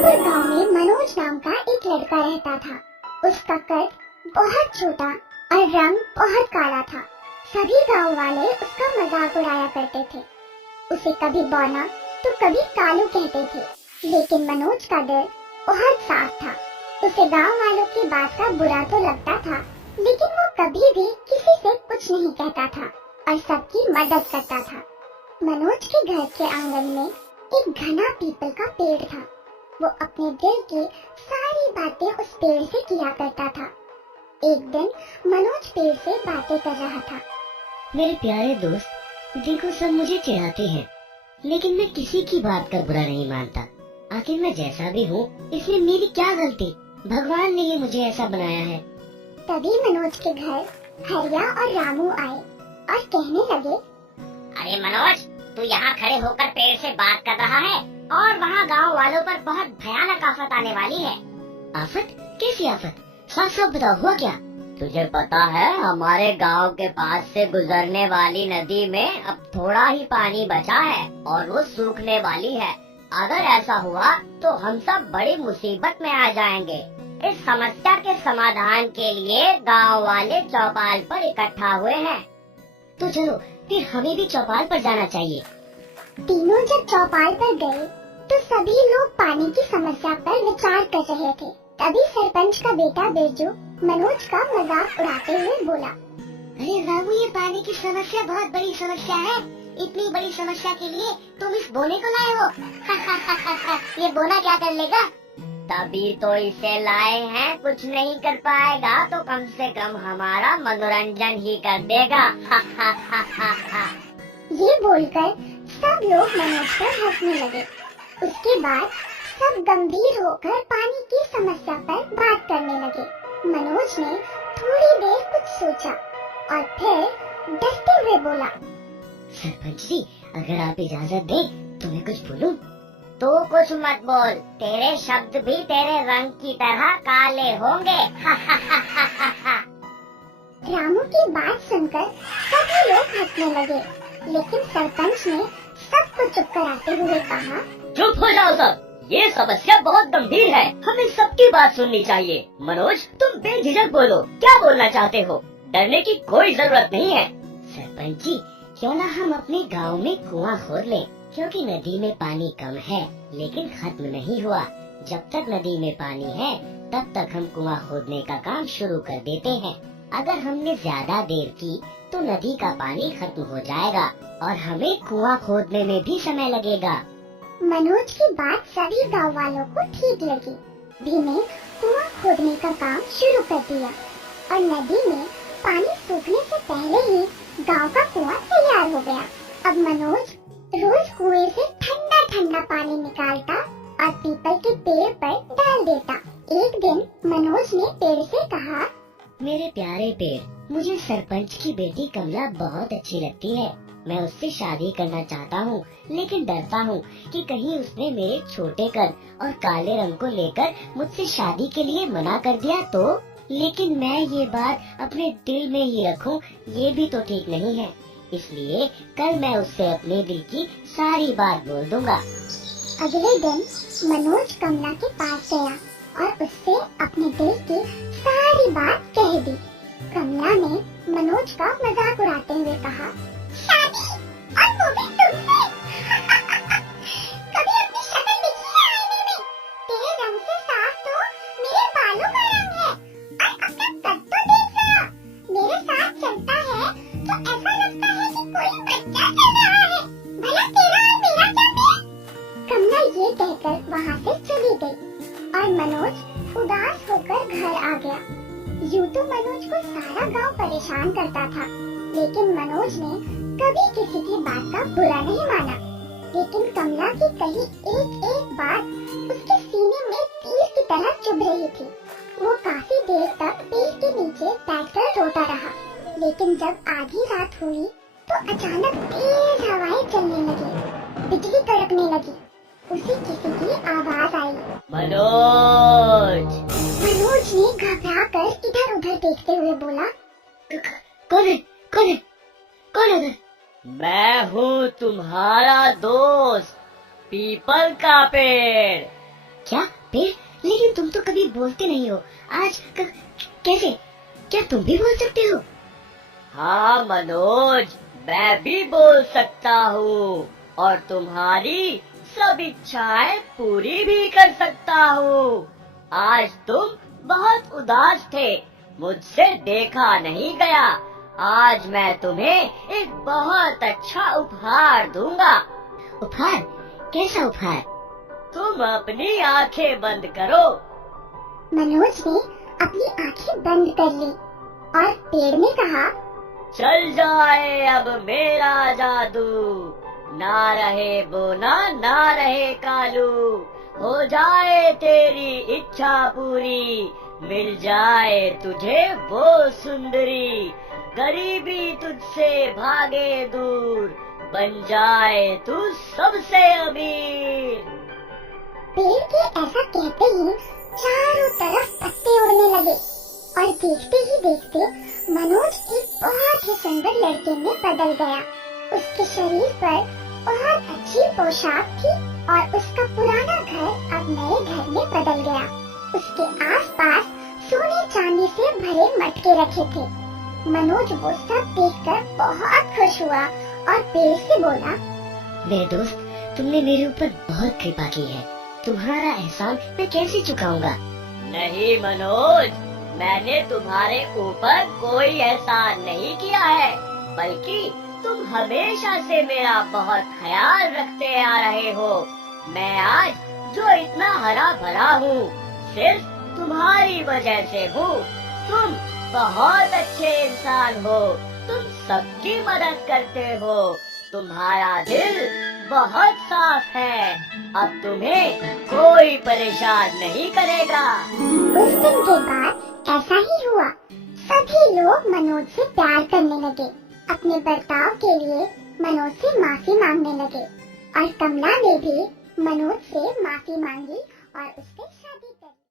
रामपुर गांव में मनोज नाम का एक लड़का रहता था। उसका कद बहुत छोटा और रंग बहुत काला था। सभी गांव वाले उसका मजाक उड़ाया करते थे। उसे कभी बौना तो कभी कालू कहते थे। लेकिन मनोज का दिल बहुत साफ था। उसे गांव वालों की बात का बुरा तो लगता था, लेकिन वो कभी भी किसी से कुछ नहीं कहता था और सबकी मदद करता था। मनोज के घर के आंगन में एक घना पीपल का पेड़ था। वो अपने दिल की सारी बातें उस पेड़ से किया करता था। एक दिन मनोज पेड़ से बातें कर रहा था। मेरे प्यारे दोस्त, देखो सब मुझे चिढ़ाते हैं, लेकिन मैं किसी की बात का बुरा नहीं मानता। आखिर मैं जैसा भी हूँ, इसमें मेरी क्या गलती? भगवान ने ही मुझे ऐसा बनाया है। तभी मनोज के घर हरिया और रामू आए और कहने लगे, अरे मनोज, तू यहाँ खड़े होकर पेड़ से बात कर रहा है और वहाँ गांव वालों पर बहुत भयानक आफत आने वाली है। आफत? कैसी आफत? साफ साफ बताओ, हुआ क्या? तुझे पता है, हमारे गांव के पास से गुजरने वाली नदी में अब थोड़ा ही पानी बचा है और वो सूखने वाली है। अगर ऐसा हुआ तो हम सब बड़ी मुसीबत में आ जाएंगे। इस समस्या के समाधान के लिए गांव वाले चौपाल पर इकट्ठा हुए हैं। तो चलो फिर हमें भी चौपाल पर जाना चाहिए। तीनों जब चौपाल पर गए तो सभी लोग पानी की समस्या पर विचार कर रहे थे। तभी सरपंच का बेटा बिरजू मनोज का मजाक उड़ाते हुए बोला, अरे रामू, ये पानी की समस्या बहुत बड़ी समस्या है। इतनी बड़ी समस्या के लिए तुम इस बोने को लाए हो? ये बोना क्या कर लेगा? तभी तो इसे लाए हैं। कुछ नहीं कर पाएगा तो कम से कम हमारा मनोरंजन ही कर देगा। ये बोलकर सब लोग मनोज पर हंसने लगे। उसके बाद सब गंभीर होकर पानी की समस्या पर बात करने लगे। मनोज ने थोड़ी देर कुछ सोचा और फिर डरते हुए बोला, सरपंच जी, अगर आप इजाजत दें तो मैं कुछ बोलूं? तू कुछ मत बोल, तेरे शब्द भी तेरे रंग की तरह काले होंगे। रामू की बात सुनकर सभी लोग हंसने लगे, लेकिन सरपंच ने सबको चुप कराते हुए कहा, चुप हो जाओ सब, ये समस्या बहुत गंभीर है। हमें सबकी बात सुननी चाहिए। मनोज, तुम बेझिझक बोलो, क्या बोलना चाहते हो? डरने की कोई जरूरत नहीं है। सरपंच जी, क्यों ना हम अपने गांव में कुआं खोद लें, क्योंकि नदी में पानी कम है लेकिन खत्म नहीं हुआ। जब तक नदी में पानी है तब तक हम कुआं खोदने का काम शुरू कर देते हैं। अगर हमने ज्यादा देर की तो नदी का पानी खत्म हो जाएगा और हमें कुआं खोदने में भी समय लगेगा। मनोज की बात सभी गांव वालों को ठीक लगी। भीमे कुआं खोदने का काम शुरू कर दिया और नदी में पानी सूखने से पहले ही गांव का कुआं तैयार हो गया। अब मनोज रोज कुएं से ठंडा ठंडा पानी निकालता और पीपल के पेड़ पर डाल देता। एक दिन मनोज ने पेड़ से कहा, मेरे प्यारे पेड़, मुझे सरपंच की बेटी कमला बहुत अच्छी लगती है। मैं उससे शादी करना चाहता हूँ, लेकिन डरता हूँ कि कहीं उसने मेरे छोटे कद और काले रंग को लेकर मुझसे शादी के लिए मना कर दिया तो। लेकिन मैं ये बात अपने दिल में ही रखूं, ये भी तो ठीक नहीं है। इसलिए कल मैं उससे अपने दिल की सारी बात बोल दूंगा। अगले दिन मनोज कमला के पास गया और उससे अपने दिल की सारी बात कह दी। कमला ने मनोज का मजाक उड़ाते हुए कहा, शादी और वो भी तुमसे। कभी अपनी शक्ल देखी है आईने में? तेरे रंग से साफ तो मेरे बालों का रंग है और अपना कद तो देख रहा। मेरे साथ चलता है तो ऐसा लगता है कि कोई बच्चा चल रहा है। भला तेरा और मेरा क्या मेल? कमला ये कहकर वहाँ से चली गई और मनोज उदास होकर घर आ गया। यूं तो मनोज को सारा गांव परेशान करता था, लेकिन मनोज ने कभी किसी की बात का बुरा नहीं माना। लेकिन कमला की कही एक एक बात उसके सीने में तीर की तरह चुभ रही थी। वो काफी देर तक पेड़ के नीचे बैठकर रोता रहा। लेकिन जब आधी रात हुई तो अचानक तेज हवाएं चलने लगी, बिजली कड़कने लगी। उसी किसी की आवाज आई, मनोज। मनोज ने घबराकर इधर उधर देखते हुए बोला, कौन है? कौन है? कौन है? मैं हूँ तुम्हारा दोस्त, पीपल का पेड़। क्या? बोलते नहीं हो। आज कैसे? क्या तुम भी बोल सकते हो? हाँ मनोज, मैं भी बोल सकता हूँ और तुम्हारी सब इच्छाएं पूरी भी कर सकता हूँ। आज तुम बहुत उदास थे, मुझसे देखा नहीं गया। आज मैं तुम्हें एक बहुत अच्छा उपहार दूंगा। उपहार? कैसा उपहार? तुम अपनी आंखें बंद करो। मनोज ने अपनी आंखें बंद कर ली और पेड़ ने कहा, चल जाए अब मेरा जादू, ना रहे बोना ना रहे कालू, हो जाए तेरी इच्छा पूरी, मिल जाए तुझे वो सुंदरी, गरीबी तुझसे भागे दूर, बन जाए तू सबसे अमीर। पेड़ के ऐसा कहते ही चारों तरफ पत्ते उड़ने लगे और देखते ही देखते मनोज एक बहुत ही सुंदर लड़के में बदल गया। उसके शरीर पर बहुत अच्छी पोशाक थी और उसका पुराना घर अब नए घर में बदल गया। उसके आसपास सोने चांदी से भरे मटके रखे थे। मनोज वो सब देखकर बहुत खुश हुआ और पेड़ से बोला, मेरे दोस्त, तुमने मेरे ऊपर बहुत कृपा की है। तुम्हारा एहसान मैं कैसे चुकाऊंगा? नहीं मनोज, मैंने तुम्हारे ऊपर कोई एहसान नहीं किया है, बल्कि तुम हमेशा से मेरा बहुत ख्याल रखते आ रहे हो। मैं आज जो इतना हरा भरा हूँ, सिर्फ तुम्हारी वजह से हूँ। तुम बहुत अच्छे इंसान हो, तुम सबकी मदद करते हो, तुम्हारा दिल बहुत साफ है, अब तुम्हें कोई परेशान नहीं करेगा। उस दिन के बाद ऐसा ही हुआ। सभी लोग मनोज से प्यार करने लगे, अपने बर्ताव के लिए मनोज से माफी मांगने लगे और कमला ने भी मनोज से माफी मांगी और उसके